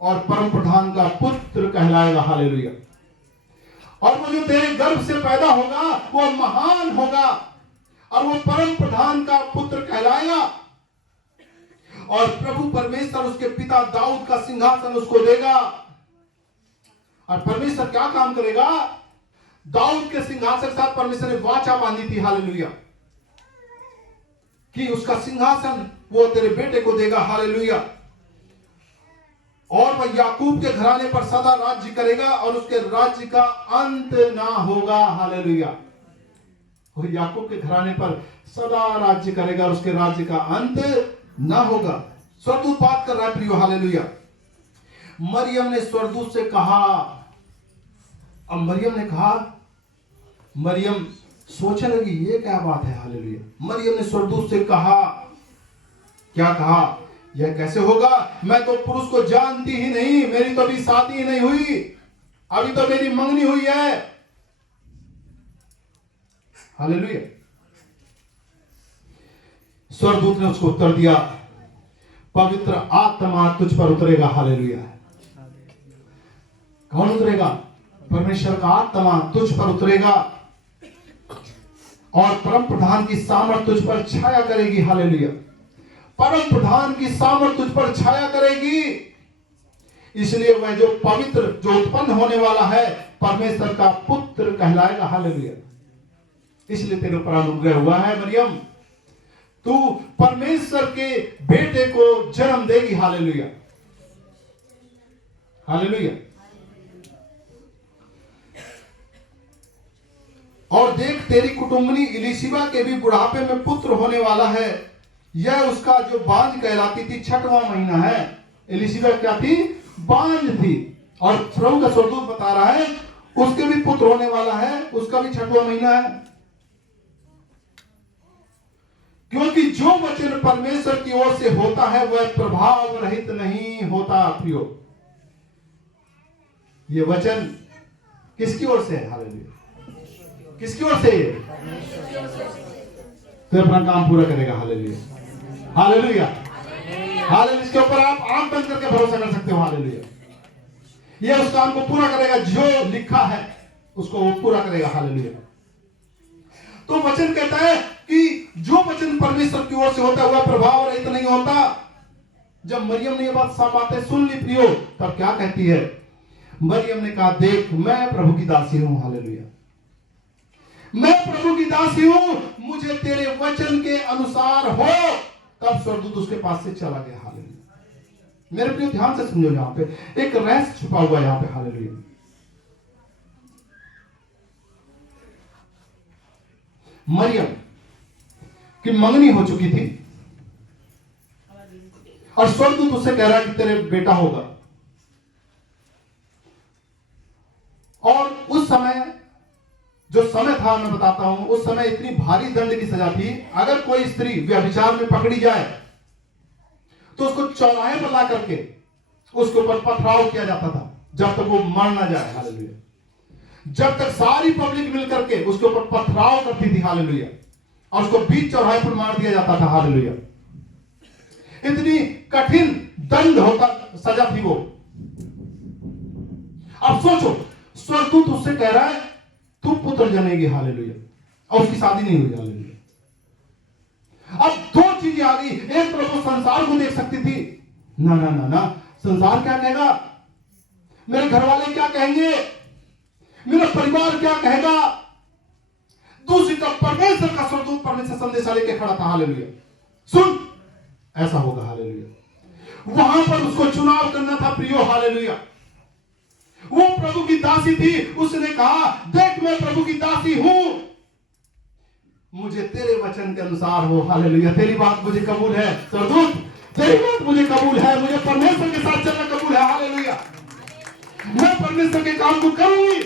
और परम प्रधान का पुत्र कहलाएगा। हालेलुया। और वो जो तेरे गर्भ से पैदा होगा वो महान होगा और वो परम प्रधान का पुत्र कहलाएगा। और प्रभु परमेश्वर उसके पिता दाऊद का सिंहासन उसको देगा। और परमेश्वर क्या काम करेगा, दाऊद के सिंहासन के साथ परमेश्वर ने वाचा बांधी थी। हालेलुया। कि उसका सिंहासन वो तेरे बेटे को देगा। हालेलुया। और वह याकूब के घराने पर सदा राज्य करेगा और उसके राज्य का अंत ना होगा। हालेलुया। वो याकूब के घराने पर सदा राज्य करेगा और उसके राज्य का अंत ना होगा। स्वर्गदूत बात कर रहा है प्रियो। हालेलुया। मरियम ने स्वर्गदूत से कहा, अब मरियम ने कहा, मरियम सोचने लगी ये क्या बात है। हालेलुया। मरियम ने स्वर्गदूत से कहा, क्या कहा, यह कैसे होगा, मैं तो पुरुष को जानती ही नहीं, मेरी तो अभी शादी ही नहीं हुई, अभी तो मेरी मंगनी हुई है। हालेलुया। स्वर्गदूत ने उसको उत्तर दिया, पवित्र आत्मा तुझ पर उतरेगा। हालेलुया। कौन उतरेगा? परमेश्वर का आत्मा तुझ पर उतरेगा और परम प्रधान की सामर्थ तुझ पर छाया करेगी। हालेलुया। परम प्रधान की सामर्थ तुझ पर छाया करेगी। इसलिए वह जो पवित्र, जो उत्पन्न होने वाला है, परमेश्वर का पुत्र कहलाएगा। हालेलुया। इसलिए तेरे ऊपर अनुग्रह हुआ है मरियम, तू परमेश्वर के बेटे को जन्म देगी। हालेलुया। हालेलुया। और देख, तेरी कुटुंबनी इलिशिबा के भी बुढ़ापे में पुत्र होने वाला है। यह उसका जो बांझ कहलाती थी 6वां महीना है। इलिशिबा क्या थी? बांझ थी। और प्रभु का स्वर्गदूत बता रहा है उसके भी पुत्र होने वाला है, उसका भी 6वां महीना है। क्योंकि जो वचन परमेश्वर की ओर से होता है वह प्रभाव रहित नहीं होता। प्रियो, ये वचन किसकी ओर से है? हालेलुया। किसकी ओर से? तो अपना काम पूरा करेगा। हालेलुया। हालेलुया। हालेलुया। इसके ऊपर आप आंख बंद करके भरोसा कर सकते हो। हालेलुया। ये उस काम को पूरा करेगा, जो लिखा है उसको वो पूरा करेगा। हालेलुया। तो वचन कहता है कि जो वचन परमेश्वर की ओर से होता है वह प्रभाव रहित नहीं होता। जब मरियम ने ये बातें सुन ली प्रियो, तब क्या कहती है? मरियम ने कहा, देख मैं प्रभु की दासी हूं। हालेलुया। मैं प्रभु की दासी हूं, मुझे तेरे वचन के अनुसार हो। तब स्वर्गदूत उसके पास से चला गया। हालेलुया। मेरे प्रियो ध्यान से समझो, यहां पे एक रहस्य छुपा हुआ है। यहां पे हालेलुया। मरियम की मंगनी हो चुकी थी और स्वर्गदूत उससे कह रहा है कि तेरे बेटा होगा। और उस समय, जो समय था मैं बताता हूं, उस समय इतनी भारी दंड की सजा थी। अगर कोई स्त्री व्यभिचार में पकड़ी जाए तो उसको चौराहे पर ला करके उसके ऊपर पथराव किया जाता था जब तक वो मर ना जाए। हालेलुया। जब तक सारी पब्लिक मिलकर के उसके ऊपर पथराव करती थी। हालेलुया। और उसको बीच चौराहे पर मार दिया जाता था। हालेलुया। इतनी कठिन दंड होता, सजा थी वो। अब सोचो, स्वर्गदूत उससे कह रहा है तू पुत्र जनेगी। हालेलुया। और उसकी शादी नहीं हुई। हालेलुया। अब दो चीजें आ गई। एक तरफ वो संसार को देख सकती थी, ना ना ना ना, संसार क्या कहेगा, मेरे घर वाले क्या कहेंगे, मेरा परिवार क्या कहेगा। दूसरी तरफ परमेश्वर का स्वर्गदूत परमेश्वर संदेशा लेके खड़ा था। हालेलुया। सुन, ऐसा होगा। हालेलुया। वहां पर उसको चुनाव करना था प्रियो। हालेलुया। वो प्रभु की दासी थी। उसने कहा, देख मैं प्रभु की दासी हूं, मुझे तेरे वचन के अनुसार हो। हालेलुया। तेरी बात मुझे कबूल है स्वर्गदूत, तेरी बात मुझे कबूल है, मुझे परमेश्वर के साथ चलना कबूल है। हालेलुया। मैं परमेश्वर के काम को करूंगी,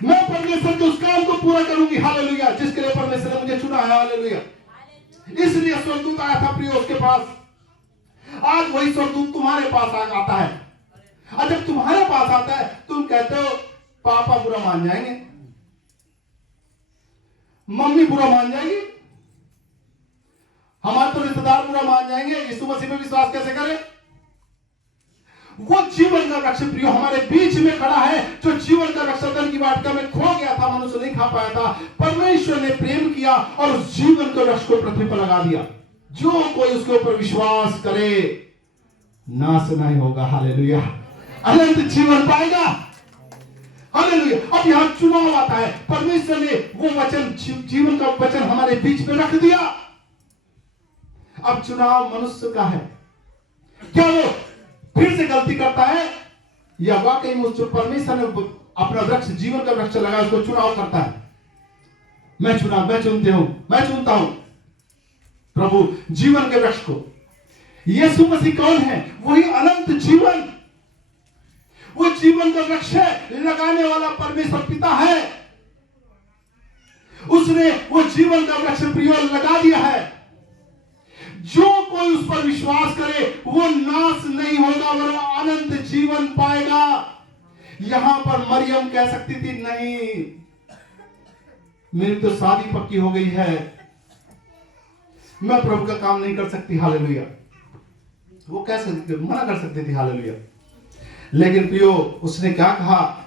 मैं परमेश्वर के उस काम को पूरा करूंगी। हालेलुया। जिसके लिए परमेश्वर ने मुझे चुना है। हालेलुया। इसलिए स्वर्गदूत आया था प्रियो उसके पास। आज वही स्वर्गदूत तुम्हारे पास आता है। और जब तुम्हारे पास आता है तुम कहते हो पापा बुरा मान जाएंगे, मम्मी बुरा मान जाएगी, हमारे तो रिश्तेदार बुरा मान जाएंगे, यीशु मसीह में विश्वास कैसे करें। वो जीवन का वृक्ष प्रियो हमारे बीच में खड़ा है, जो जीवन का वृक्ष अदन की वाटिका में खो गया था, मनुष्य नहीं खा पाया था। परमेश्वर ने प्रेम किया और उस जीवन के वृक्ष को पृथ्वी पर लगा दिया। जो कोई उसके ऊपर विश्वास करे नाश नहीं होगा। हालेलुया। अनंत जीवन पाएगा। हालेलुया। अब यहां चुनाव आता है। परमेश्वर ने वो वचन, जीवन का वचन हमारे बीच में रख दिया। अब चुनाव मनुष्य का है। क्या वो फिर से गलती करता है या वाकई में जो परमेश्वर ने अपना वृक्ष, जीवन का वृक्ष लगा, उसको चुनाव करता है। मैं चुनता हूं प्रभु जीवन के वृक्ष को। यीशु मसीह कौन है? वही अनंत जीवन, वो जीवन का वृक्ष है। लगाने वाला परमेश्वर पिता है। उसने वो जीवन का वृक्ष प्रियो लगा दिया है। जो कोई उस पर विश्वास करे वो नाश नहीं होगा वरन अनंत जीवन पाएगा। यहां पर मरियम कह सकती थी, नहीं मेरी तो शादी पक्की हो गई है, मैं प्रभु का काम नहीं कर सकती, हालेलुया। वो कैसे मना कर सकती थी, हालेलुया। लेकिन प्रियो उसने क्या कहा,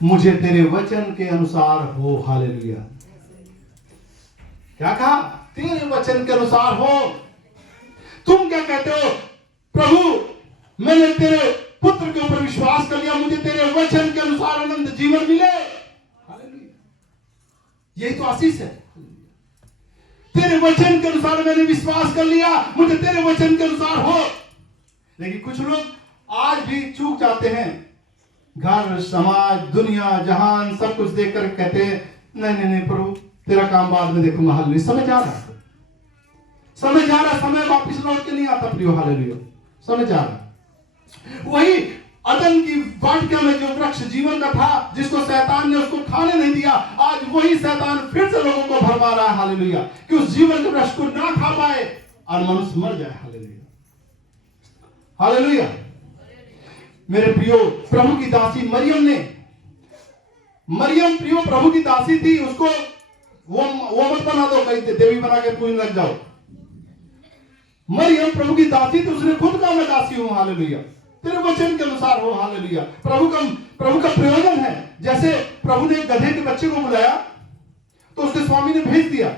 मुझे तेरे वचन के अनुसार हो, हालेलुया। क्या कहा, तेरे वचन के अनुसार हो। तुम क्या कहते हो, प्रभु मैंने तेरे पुत्र के ऊपर विश्वास कर लिया, मुझे तेरे वचन के अनुसार अनंत जीवन मिले, हालेलुया। यही तो आशीष है। तेरे वचन के अनुसार मैंने विश्वास कर लिया, मुझे तेरे वचन के अनुसार हो। लेकिन कुछ लोग आज भी चूक जाते हैं, घर समाज दुनिया जहान सब कुछ देखकर कहते हैं नहीं नहीं नहीं प्रभु तेरा काम बाद में देखूंगा, हालेलुया। समय जा रहा, समय जा रहा, समय वापस लौट के नहीं आता प्रियो, हालेलुया। समय जा रहा। वही अदन की वाटिका में जो वृक्ष जीवन का था, जिसको शैतान ने उसको खाने नहीं दिया, आज वही शैतान फिर से लोगों को भरमा रहा है, हालेलुया, कि उस जीवन के वृक्ष को ना खा पाए और मनुष्य मर जाए, हालेलुया, हालेलुया। मेरे प्रियो प्रभु की दासी मरियम प्रियो प्रभु की दासी थी, उसको वो मत बना दो कहीं देवी बना के पूजने लग जाओ। मरियम प्रभु की दासी थी, उसने खुद कहा मैं दासी हूं, हालेलुया, तेरे वचन के अनुसार हो, हालेलुया। प्रभु का प्रयोजन है। जैसे प्रभु ने गधे के बच्चे को बुलाया तो उसके स्वामी ने भेज दिया,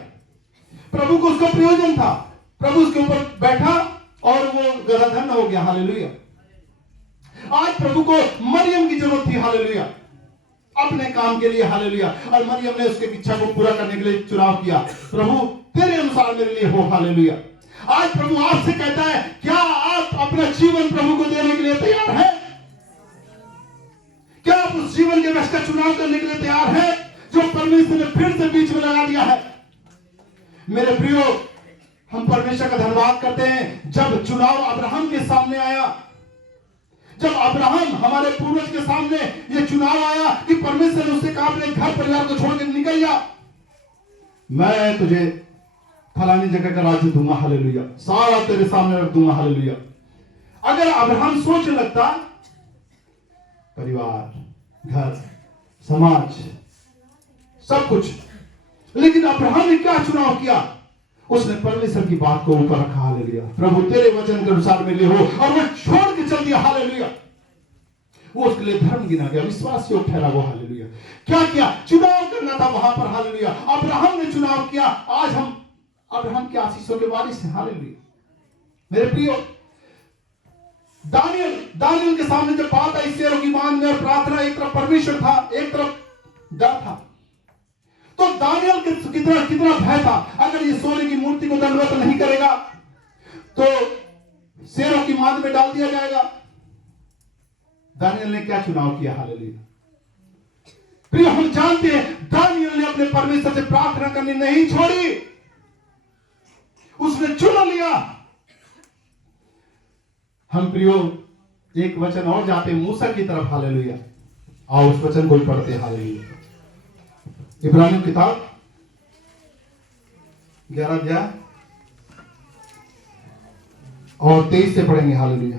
प्रभु को उसका प्रयोजन था, प्रभु उसके ऊपर बैठा और वो गधा धन्य हो गया, हालेलुया। आज प्रभु को मरियम की जरूरत थी, हालेलुया, अपने काम के लिए, हालेलुया। और मरियम ने उसके इच्छा को पूरा करने के लिए चुनाव किया, प्रभु तेरे अनुसार मेरे लिए हो, हालेलुया। आज प्रभु आपसे कहता है, क्या आप अपना जीवन प्रभु को देने के लिए तैयार हैं? क्या आप उस जीवन के वश का चुनाव करने के लिए तैयार हैं जो परमेश्वर ने फिर से बीच में लगा दिया है? मेरे प्रियो, हम परमेश्वर का धन्यवाद करते हैं, जब चुनाव अब्राहम के सामने आया, जब अब्राहम हमारे पूर्वज के सामने ये चुनाव आया कि परमेश्वर ने उससे कहा अपने घर परिवार को छोड़कर निकल जा, मैं तुझे फलानी जगह का राज्य दूंगा, हालेलुया, सारा तेरे सामने रख दूंगा, हालेलुया। अगर अब्राहम सोचने लगता, परिवार घर समाज सब कुछ, लेकिन अब्राहम ने क्या चुनाव किया, उसने परमेश्वर की बात को ऊपर रखा, हालेलुया। प्रभु तेरे वचन के अनुसार मेरे लिए हो, और वो छोड़ के चल दिया, हालेलुया। वो उसके लिए धर्म गिना गया, विश्वास योग ठहरा वो, हालेलुया। क्या किया, चुनाव करना था वहां पर, हालेलुया। अब्राहम ने चुनाव किया। आज हम अब्राहम के आशीषों के वारिस हैं, हालेलुया। मेरे प्रियो, दानियल के सामने जब बात आई शेरों की बांध में और प्रार्थना, एक तरफ परमेश्वर था, एक तरफ डर था, तो दानियल कितना भय था, अगर ये सोने की मूर्ति को दंडवत नहीं करेगा तो शेरों की मांद में डाल दिया जाएगा। दानियल ने क्या चुनाव किया, हालेलुया। प्रिय, हम जानते हैं दानियल ने अपने परमेश्वर से प्रार्थना करनी नहीं छोड़ी, उसने चुन लिया। हम प्रियो एक वचन और जाते मूसा की तरफ, हालेलुया। आओ उस वचन को भी पढ़ते, हालेलुया। इब्रानियों किताब 11 अध्याय और 23 से पढ़ेंगे, हालेलुया।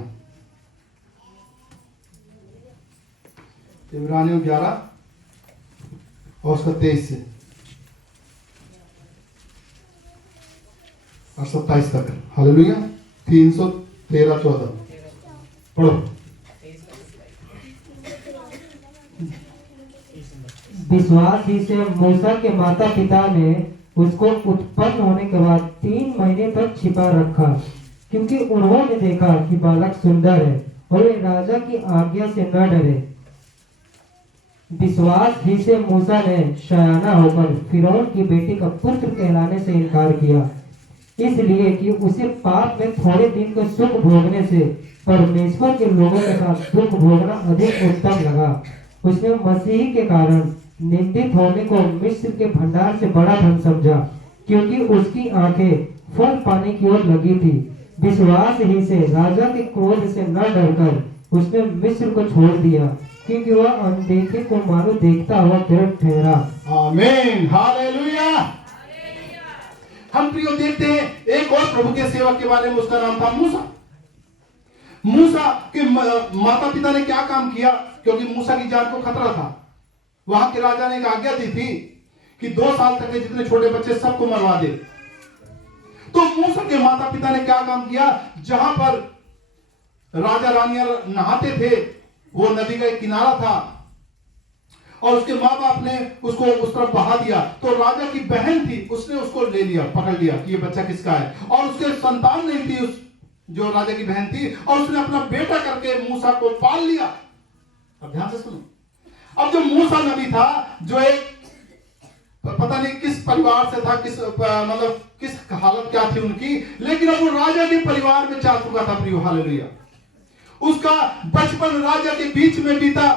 इब्रानियों 11 और उसका 23 से और 27 तक, हालेलुया। 313-14 पढ़ो। विश्वास ही से मूसा के माता पिता ने उसको उत्पन्न होने के बाद 3 महीने तक छिपा रखा, क्योंकि उन्होंने देखा कि बालक सुंदर है और वे राजा की आज्ञा से न डरे। विश्वास ही से मूसा ने शयाना होकर फिरौन की बेटी का पुत्र कहलाने से इनकार किया, इसलिए कि उसे पाप में थोड़े दिन का सुख भोगने से परमेश्वर के लोगों के साथ दुख भोगना अधिक उत्तम लगा। उसने मसीह के कारण निंदित होने को मिस्र के भंडार से बड़ा धन समझा, क्योंकि उसकी आंखें फल पाने की ओर लगी थी। विश्वास ही से राजा के क्रोध से न डरकर उसने मिस्र को छोड़ दिया, क्योंकि वह अनदेखे को मानो देखता हुआ दृढ़ ठहरा। आमीन, हालेलुया। हम प्रियो देखते हैं एक और प्रभु के सेवक के बारे में, उसका नाम था मूसा। मूसा के माता पिता ने क्या काम किया, क्योंकि मूसा की जान को खतरा था। वहां के राजा ने एक आज्ञा दी थी कि 2 साल तक के जितने छोटे बच्चे सबको मरवा दे। तो मूसा के माता पिता ने क्या काम किया, जहां पर राजा रानियां नहाते थे वो नदी का एक किनारा था और उसके माँ बाप ने उसको उस तरफ बहा दिया, तो राजा की बहन थी उसने उसको ले लिया, पकड़ लिया कि ये बच्चा किसका है, और उसके संतान नहीं थी उस जो राजा की बहन थी, और उसने अपना बेटा करके मूसा को पाल लिया। अब ध्यान से सुनो, अब जो मूसा नबी था जो एक पता नहीं किस परिवार से था, किस मतलब किस हालत क्या थी उनकी, लेकिन अब वो राजा के परिवार में जा चुका था प्रियो, हालेलुया। उसका बचपन राजा के बीच में बीता,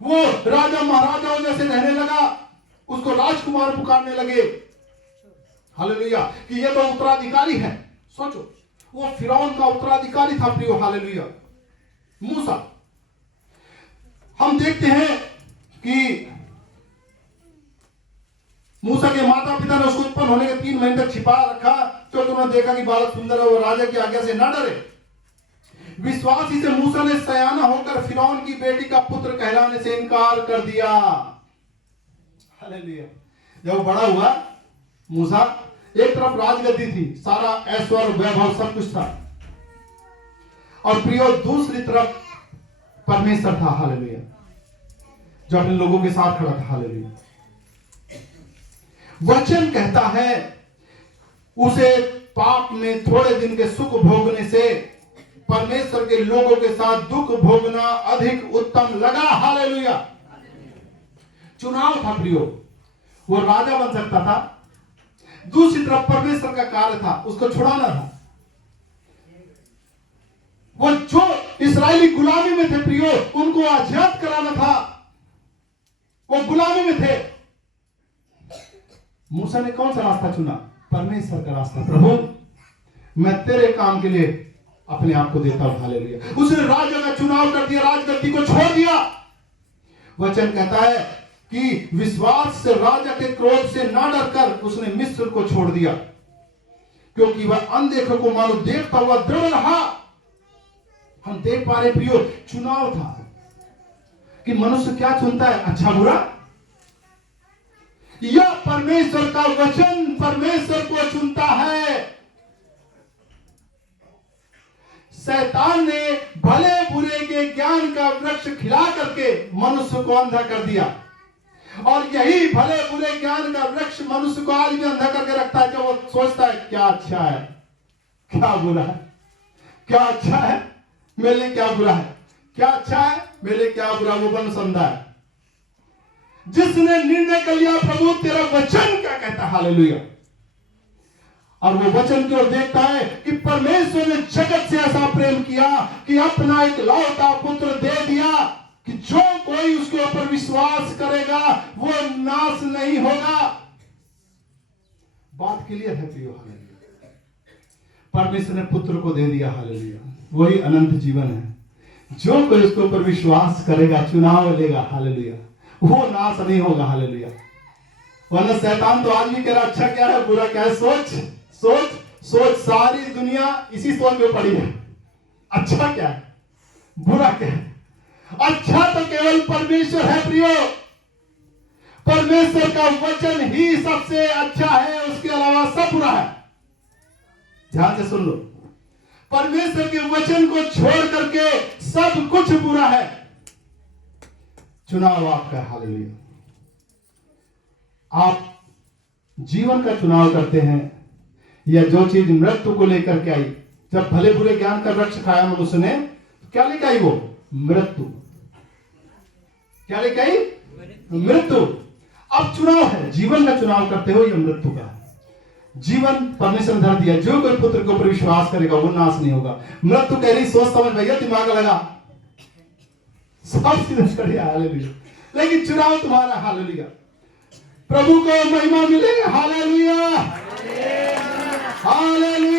वो राजा महाराजाओं जैसे रहने लगा, उसको राजकुमार पुकारने लगे, हालेलुया, कि ये तो उत्तराधिकारी है। सोचो, वो फिरौन का उत्तराधिकारी था प्रियो, हालेलुया, मूसा। हम देखते हैं कि मूसा के माता पिता ने उसको उत्पन्न होने के 3 महीने तक छिपा रखा, तो उन्होंने देखा कि बालक सुंदर है, वो राजा की आज्ञा से न डरे। विश्वासी से मूसा ने सयाना होकर फिरौन की बेटी का पुत्र कहलाने से इनकार कर दिया, हालेलुया। जब बड़ा हुआ मूसा, एक तरफ राजगद्दी थी, सारा ऐश्वर्य वैभव सब कुछ था, और प्रियो दूसरी तरफ परमेश्वर था, हालेलुया, जो अपने लोगों के साथ खड़ा था, हालेलुया। वचन कहता है उसे पाप में थोड़े दिन के सुख भोगने से परमेश्वर के लोगों के साथ दुख भोगना अधिक उत्तम लगा, हालेलुया। चुनाव था प्रियो, वो राजा बन सकता था, दूसरी तरफ परमेश्वर का कार्य था, उसको छुड़ाना था। वो जो इस्राएली गुलामी में थे प्रियो, उनको आजाद कराना था, वो गुलामी में थे। मूसा ने कौन सा रास्ता चुना? परमेश्वर का रास्ता। प्रभु मैं तेरे काम के लिए अपने आप को देता हूं, हालेलुया। उसने राजा का चुनाव कर दिया, राजगद्दी को छोड़ दिया। वचन कहता है कि विश्वास से राजा के क्रोध से ना डरकर उसने मिस्र को छोड़ दिया, क्योंकि वह अनदेखों को मानो देखता हुआ दृढ़ रहा। हम देख पा रहे प्रियो, चुनाव था कि मनुष्य क्या चुनता है, अच्छा बुरा, या परमेश्वर का वचन परमेश्वर को चुनता है। शैतान ने भले बुरे के ज्ञान का वृक्ष खिला करके मनुष्य को अंधा कर दिया, और यही भले बुरे ज्ञान का वृक्ष मनुष्य को आज भी अंधा करके रखता है, जो वो सोचता है क्या अच्छा है क्या बुरा है, क्या अच्छा है मेरे लिए क्या बुरा है, क्या अच्छा है मेरे लिए क्या बुरा, वो बनसंदा है। जिसने निर्णय कर लिया प्रभु तेरा वचन क्या कहता है, हालेलुया, और वो वचन की ओर देखता है कि परमेश्वर ने जगत से ऐसा प्रेम किया कि अपना एक लौता पुत्र दे दिया कि जो कोई उसके ऊपर विश्वास करेगा वो नाश नहीं होगा। बात क्लियर है प्रियो, हालेलुया। परमेश्वर ने पुत्र को दे दिया, हालेलुया, वही अनंत जीवन है। जो कोई उसके ऊपर विश्वास करेगा, चुनाव लेगा, हालेलुया, वो नाश नहीं होगा, हालेलुया। वरना शैतान तो आज भी कह रहा अच्छा क्या है बुरा क्या है, सोच सोच सोच, सारी दुनिया इसी सोच में पड़ी है। अच्छा क्या है बुरा क्या है? अच्छा तो केवल परमेश्वर है प्रियो, परमेश्वर का वचन ही सबसे अच्छा है, उसके अलावा सब बुरा है। ध्यान से सुन लो, परमेश्वर के वचन को छोड़ करके सब कुछ बुरा है। चुनाव आपका, हालेलुया। आप जीवन का चुनाव करते हैं या जो चीज मृत्यु को लेकर के आई। जब भले बुरे ज्ञान का वृक्ष खाया मनुष्य ने, तो क्या लेकर आई वो? मृत्यु। क्या लेकर आई? मृत्यु। अब चुनाव है, जीवन का चुनाव करते हो या मृत्यु का। जीवन परमेश्वर ने धर दिया, जो कोई पुत्र के ऊपर विश्वास करेगा वो नाश नहीं होगा। मृत्यु कह रही सोच समझ भैया, दिमाग लगा, सब चीजें बढ़िया, हालेलुया, लेकिन चुनाव तुम्हारा, हालेलुया। प्रभु को महिमा मिलेगा, हालेलुया, हालेलुया।